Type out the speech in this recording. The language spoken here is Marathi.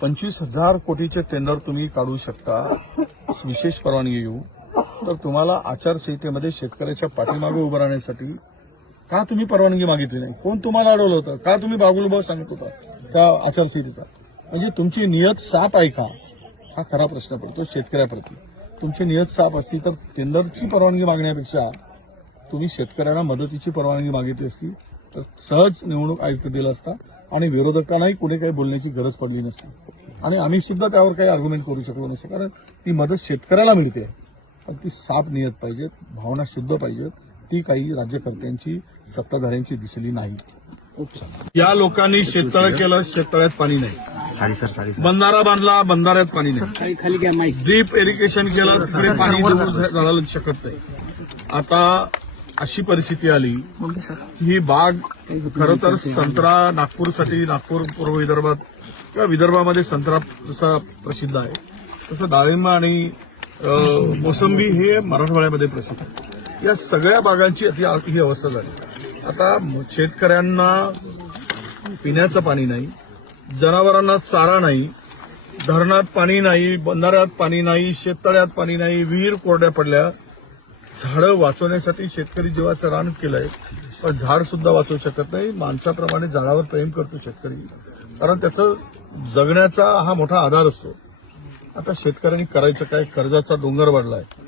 पंचवीस हजार कोटीचे टेंडर तुम्ही काढू शकता विशेष परवानगी घेऊ तर तुम्हाला आचारसंहितेमध्ये शेतकऱ्याच्या पाठीमागे उभं राहण्यासाठी का तुम्ही परवानगी मागितली नाही कोण तुम्हाला अडवलं होतं का तुम्ही बागुलबाव सांगत होता त्या आचारसंहितेचा म्हणजे तुमची नियत साप आहे का हा खरा प्रश्न पडतो शेतकऱ्याप्रती तुमची नियत साप असती तर टेंडरची परवानगी मागण्यापेक्षा तुम्ही शेतकऱ्यांना मदतीची परवानगी मागितली असती तर सहज निवडणूक आयुक्त दिला असता आणि विरोधकांनाही कुठे काही बोलण्याची गरज पडली नसते आणि आम्ही सुद्धा त्यावर काही आर्ग्युमेंट करू शकलो नसतो कारण ती मदत शेतकऱ्याला मिळते पण ती साफ नियत पाहिजेत भावना शुद्ध पाहिजेत ती काही राज्यकर्त्यांची सत्ताधाऱ्यांची दिसली नाही या लोकांनी शेततळ केलं शेततळ्यात पाणी नाही बंधारा बांधला बंधाऱ्यात पाणी नाही ड्रीप इरिगेशन केलं तिकडे पाणी शकत नाही आता अशी परिस्थिती आली ही बाग खर तर संत्रा नागपूरसाठी नागपूर पूर्व विदर्भात किंवा विदर्भामध्ये संत्रा जसा प्रसिद्ध आहे तसं डाळिंब आणि मोसंबी हे मराठवाड्यामध्ये प्रसिद्ध आहे या सगळ्या बागांची अति ही अवस्था झाली आता शेतकऱ्यांना पिण्याचं पाणी नाही जनावरांना चारा नाही धरणात पाणी नाही बंधाऱ्यात पाणी नाही शेततळ्यात पाणी नाही विहीर कोरड्या पडल्या झाडं वाचवण्यासाठी शेतकरी जीवाचं रान केलंय पण झाड सुद्धा वाचवू शकत नाही माणसाप्रमाणे झाडावर प्रेम करतो शेतकरी कारण त्याचं जगण्याचा हा मोठा आधार असतो आता शेतकऱ्यांनी करायचं काय कर्जाचा डोंगर वाढलाय